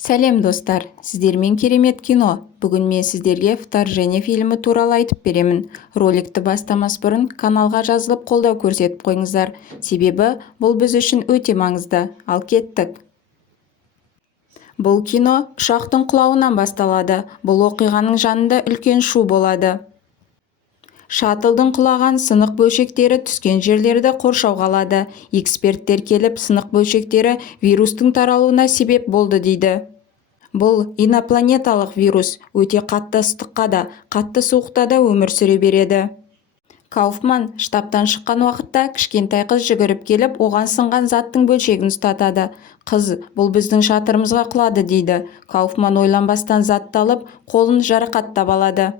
Сәлем достар, сіздермен керемет кино. Бүгін мен сіздерге «Вторжение» фильмі туралы айтып беремін. Роликті бастамас бұрын каналға жазылып қолдау көрсетіп қойыңыздар. Себебі бұл біз үшін өте маңызды. Ал кеттік. Бұл кино ұшақтың құлауынан басталады. Бұл оқиғаның жанында үлкен шу болады. Шаттлдың құлаған сынық бөлшектері түскен жерлерді қоршауға алады. Эксперттер келіп, сынық бөлшектері вирустың таралуына себеп болды дейді. Бұл инопланеталық вирус өте қатты ыстыққа да, қатты суықта да өмір сүре береді. Кауфман штабтан шыққан уақытта кішкентай қыз жүгіріп келіп, оған сынған заттың бөлшегін ұстатады. Қыз, бұл біздің шатырымызға құлады дейді. Кауфман ойланбастан затты алып, қолын жарақаттап алады.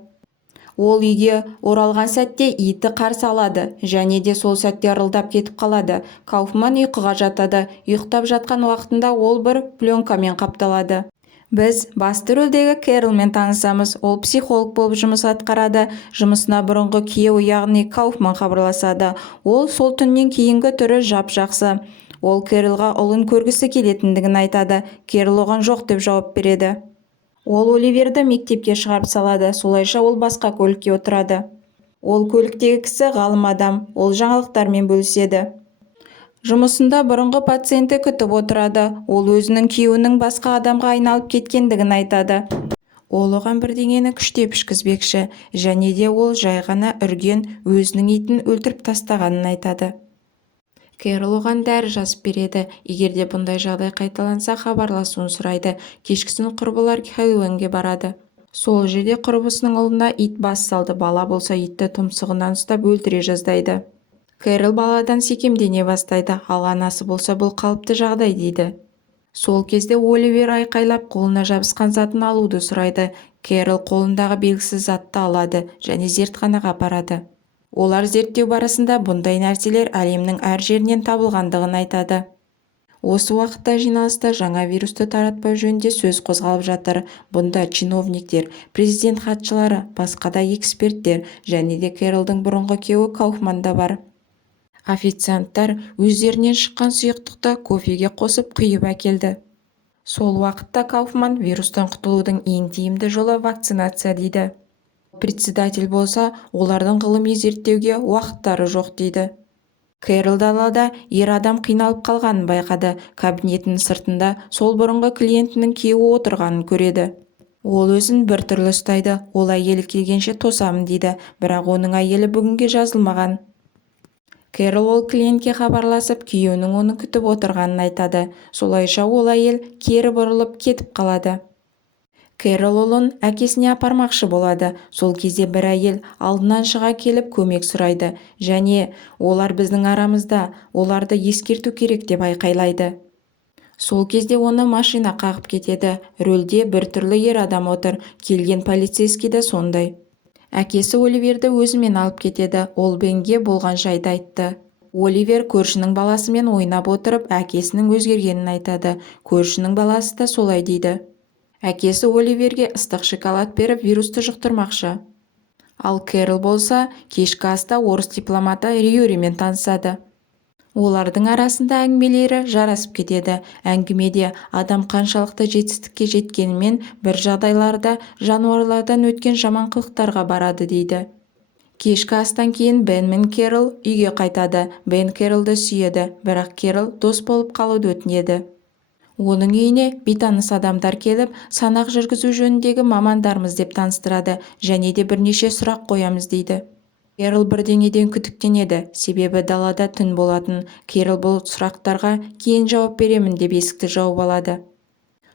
Ол үйге оралған сәтте иті қарсы алады, және де сол сәтте ырылдап кетіп қалады. Кауфман ұйқыға жатады. Ұйықтап жатқан уақытында ол бір пленкамен қапталады. Біз басты рөлдегі Кэролмен танысамыз. Ол психолог болып жұмыс атқарады. Жұмысына бұрынғы күйеуі, яғни Кауфман хабарласады. Ол сол түннен кейінгі түрі жап-жақсы. Ол Кэролға ұлын көргісі келетіндігін айтады. Кэрол оған жоқ деп жауап береді. Ол Оливерді мектепке шығарып салады, солайша ол басқа көлікке отырады. Ол көліктегі кісі ғалым адам, ол жаңалықтармен бөліседі. Жұмысында бұрынғы пациенті күтіп отырады. Ол өзінің күйеуінің басқа адамға айналып кеткендігін айтады. Ол оған бірдеңені күштеп ішкізбекші, және де ол жай ғана үрген өзінің итін өлтіріп тастағанын айтады. Кэрол оған дәрі жазып береді. Егерде бұндай жағдай қайталанса, хабарласуын сұрайды. Кешкісін құрбылар Хэллоуинге барады. Сол жерде құрбысының ұлына ит бас салды. Бала болса итті тұмсығынан ұстап өлтіре жаздайды. Кэрол баладан секемдене бастайды, ал анасы болса бұл қалыпты жағдай дейді. Сол кезде Оливер айқайлап қолына жабысқан затын алуды сұрайды. Кэрол қолындағы белгісіз затты алады және зертханаға апарады. Олар зерттеу барысында бұндай нәрселер әлемнің әр жерінен табылғандығын айтады. Осы уақытта жиналыста жаңа вирусты таратпау жөнінде сөз қозғалып жатыр. Бұнда чиновниктер, президент хатшылары, басқа да эксперттер және де Кэролдың бұрынғы күйеуі Кауфман да бар. Официанттар өздерінен шыққан сұйықтықты кофеге қосып құйып әкелді. Сол уақытта Кауфман вирустан құтылудың ең тиімді жолы вакцинация дейді. Председатель болса, олардың ғылыми зерттеуге уақыттары жоқ дейді. Кэрол далада ер адам қиналып қалғанын байқады. Кабинетінің сыртында сол бұрынғы клиентінің күйеуі отырғанын көреді. Ол өзін бір түрлі ұстайды. Ол әйелі келгенше тосамын дейді, бірақ оның әйелі бүгінге жазылмаған. Кэрол ол клиентке хабарласып, күйеуінің оны күтіп отырғанын айтады. Солайша ол әйел кері бұрылып кетіп қалады. Кэрол ұлын әкесіне апармақшы болады. Сол кезде бір әйел алдынан шыға келіп көмек сұрайды, және олар біздің арамызда, оларды ескерту керек деп айқайлайды. Сол кезде оны машина қағып кетеді. Рөлде бір түрлі ер адам отыр. Келген полицейский да сондай. Әкесі Оливерді өзімен алып кетеді. Ол Бенге болған жайды айтты. Оливер көршінің баласымен ойнап отырып, әкесінің өзгергенін айтады. Көршінің баласы да солай дейді. Әкесі Оливерге ыстық шоколад беріп, вирусты жұқтырмақшы. Ал Кэрол болса, кешкі аста орыс дипломаты Рюримен танысады. Олардың арасында әңгімелері жарасып кетеді. Әңгімеде адам қаншалықты жетістікке жеткенімен бір жағдайларда жануарлардан өткен жаман қылықтарға барады дейді. Кешкі астан кейін Бен мен Кэрол үйге қайтады. Бен Кэролды сүйеді, бірақ Кэрол дос болып қалуды өтінеді. Оның үйіне бейтаныс адамдар келіп, санақ жүргізу жөніндегі мамандармыз деп таныстырады, және де бірнеше сұрақ қоямыз дейді. Кэрол бірдеңеден күдіктенеді, себебі далада түн болатын. Кэрол бұл сұрақтарға кейін жауап беремін деп есікті жауып алады.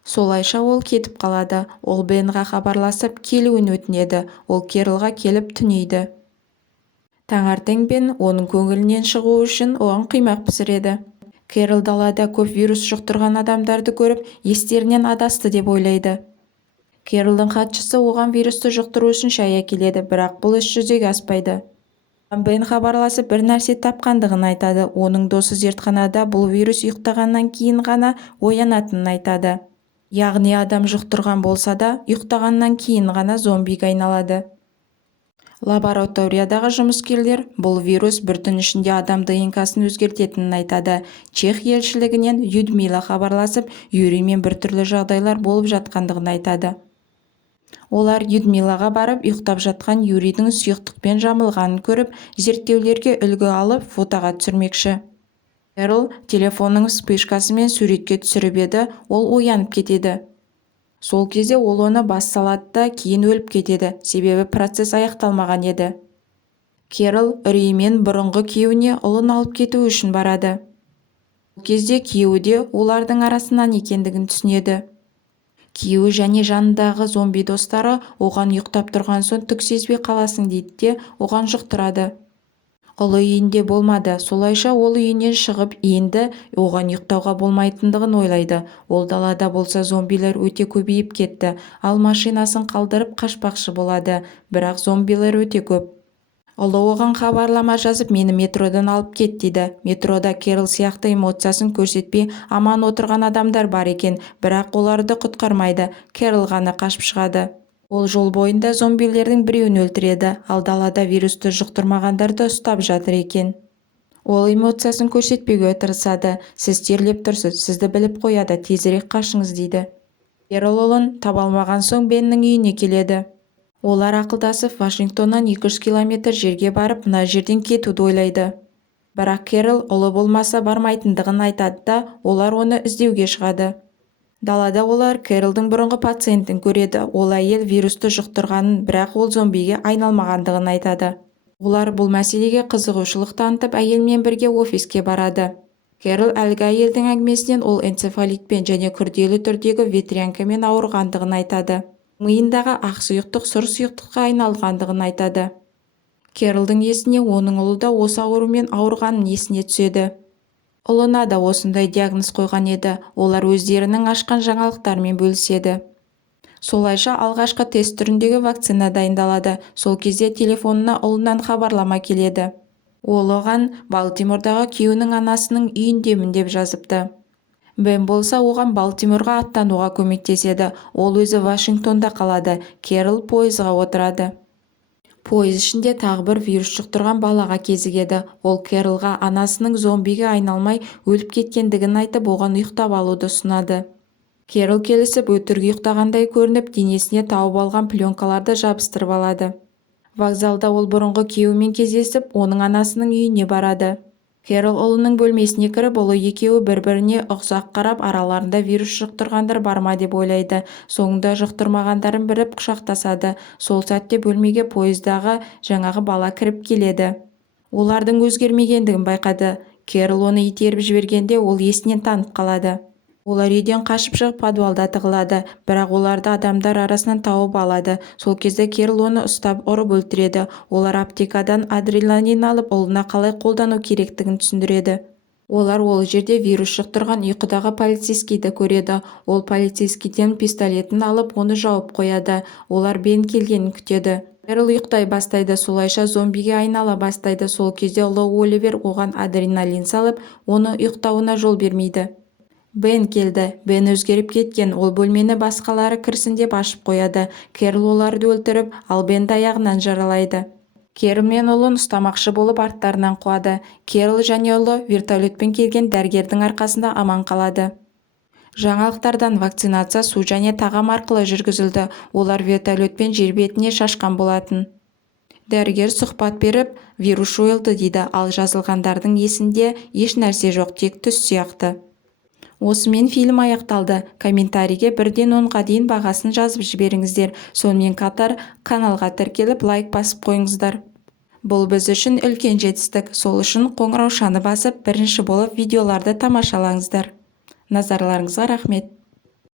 Солайша ол кетіп қалады. Ол Бенға хабарласып келуін өтінеді. Ол Кэролға келіп түнейді. Таңертең Бен оның көңілінен шығу үшін оған құймақ пісіреді. Кэрол далада көп вирус жұқтырған адамдарды көріп, естерінен адасты деп ойлайды. Кэролдың хатшысы оған вирусты жұқтыру үшін шай әкеледі, бірақ бұл іс жүзеге аспайды. Бен хабарласып бір нәрсе тапқандығын айтады. Оның досы зертханада бұл вирус ұйықтағаннан кейін ғана оянатынын айтады. Яғни адам жұқтырған болса да, ұйықтағаннан кейін ғана зомбиге айналады. Лабораториядағы жұмыскерлер бұл вирус бір түн ішінде адам ДНК-сын өзгертетінін айтады. Чех елшілігінен Людмила хабарласып, Юриймен біртүрлі жағдайлар болып жатқандығын айтады. Олар Людмилаға барып, ұйықтап жатқан Юрийдің сұйықтықпен жамылғанын көріп, зерттеулерге үлгі алып, фотоға түсірмекші. Кэрол телефонның вспышкасымен суретке түсіріп еді, ол оянып кетеді. Сол кезде ол оны бас салады да кейін өліп кетеді, себебі процесс аяқталмаған еді. Кэрол үреймен бұрынғы күйеуіне ұлын алып кету үшін барады. Бұл кезде күйеуі де олардың арасынан екендігін түсінеді. Күйеуі және жанындағы зомби достары оған ұйықтап тұрған соң түк сезбей қаласың дейді де оған жұқтырады. Ұлы үйінде болмады, солайша ол үйінен шығып, енді оған ұйықтауға болмайтындығын ойлайды. Ол далада болса зомбилер өте көбейіп кетті, ал машинасын қалдырып қашпақшы болады, бірақ зомбилер өте көп. Ұлы оған хабарлама жазып, мені метродан алып кет дейді. Метрода Кэрол сияқты эмоциясын көрсетпей аман отырған адамдар бар екен, бірақ оларды құтқармайды, Кэрол ғана қашып шығады. Ол жол бойында зомбилердің біреуін өлтіреді, ал далада вирусты жұқтырмағандарды ұстап жатыр екен. Ол эмоциясын көрсетпеуге тырысады. Сіз терлеп тұрсыз, сізді біліп қояды, тезірек қашыңыз дейді. Кэрол ұлын таба алмаған соң Беннің үйіне келеді. Олар ақылдасып, Вашингтоннан 200 километр жерге барып, мына жерден кетуді ойлайды. Бірақ Кэрол ұлы болмаса бармайтындығын айтады да, олар оны іздеуге шығады. Далада олар Кэролдың бұрынғы пациентін көреді. Ол әйел вирусты жұқтырғанын, бірақ ол зомбиге айналмағандығын айтады. Олар бұл мәселеге қызығушылық танытып, әйелмен бірге офиске барады. Кэрол әлгі әйелдің әңгімесінен ол энцефалитпен және күрделі түрдегі ветрянкамен ауырғандығын айтады. Миындағы ақ сұйықтық сұр сұйықтыққа айналғандығын айтады. Кэролдың есіне оның ұлы да осы аурумен ауырғанын есіне түседі. Ұлына да осындай диагноз қойған еді. Олар өздерінің ашқан жаңалықтармен бөліседі. Солайша алғашқы тест түріндегі вакцина дайындалады. Сол кезде телефонына ұлынан хабарлама келеді. Ол оған Балтимордағы күйеуінің анасының үйіндемін деп жазыпты. Бен болса оған Балтиморға аттануға көмектеседі. Ол өзі Вашингтонда қалады. Кэрол пойызға отырады. Пойыз ішінде тағы бір вирус жұқтырған балаға кезігеді. Ол Кэролға анасының зомбиге айналмай өліп кеткендігін айтып, оған ұйықтап алуды ұсынады. Кэрол келісіп, өтірік ұйықтағандай көрініп, денесіне тауып алған пленкаларды жабыстырып алады. Вокзалда ол бұрынғы күйеуімен кездесіп, оның анасының үйіне барады. Кэрол ұлының бөлмесіне кіріп, ұлы екеуі бір-біріне ұқсақ қарап, араларында вирус жұқтырғандар бар ма деп ойлайды. Соңында жұқтырмағандарын біліп құшақтасады. Сол сәтте бөлмеге пойыздағы жаңағы бала кіріп келеді. Олардың өзгермегендігін байқады. Кэрол оны итеріп жібергенде ол есінен танып қалады. Олар үйден қашып шығып подвалда тығылады, бірақ оларды адамдар арасынан тауып алады. Сол кезде Кэрол оны ұстап ұрып өлтіреді. Олар аптекадан адреналин алып, ұлына қалай қолдану керектігін түсіндіреді. Олар ол жерде вирус жұқтырған ұйқыдағы полицейскийді көреді. Ол полицейскийден пистолетін алып, оны жауып қояды. Олар Бен келгенін күтеді. Кэрол ұйықтай бастайды, солайша зомбиге айнала бастайды. Сол кезде ұлы Оливер оған адреналин салып, оны ұйықтауына жол бермейді. Бен келді. Бен өзгеріп кеткен. Ол бөлмені басқалары кірсін деп ашып қояды. Кэрол оларды өлтіріп, ал Бенді аяғынан жаралайды. Кэрол мен ұлын ұстамақшы болып арттарынан қуады. Кэрол және ұлы вертолетпен келген дәрігердің арқасында аман қалады. Жаңалықтардан вакцинация су және тағам арқылы жүргізілді. Олар вертолетпен жер бетіне шашқан болатын. Дәрігер сұхбат беріп, вирус жойылды дейді, ал жазылғандардың есінде еш нәрсе жоқ, тек түс сияқты. Осымен фильм аяқталды. Комментарийге 1-ден 10-ға дейін бағасын жазып жіберіңіздер. Сонымен қатар каналға тіркеліп лайк басып қойыңыздар. Бұл біз үшін үлкен жетістік. Сол үшін қоңыраушаны басып, бірінші болып видеоларды тамашалаңыздар. Назарларыңызға рахмет.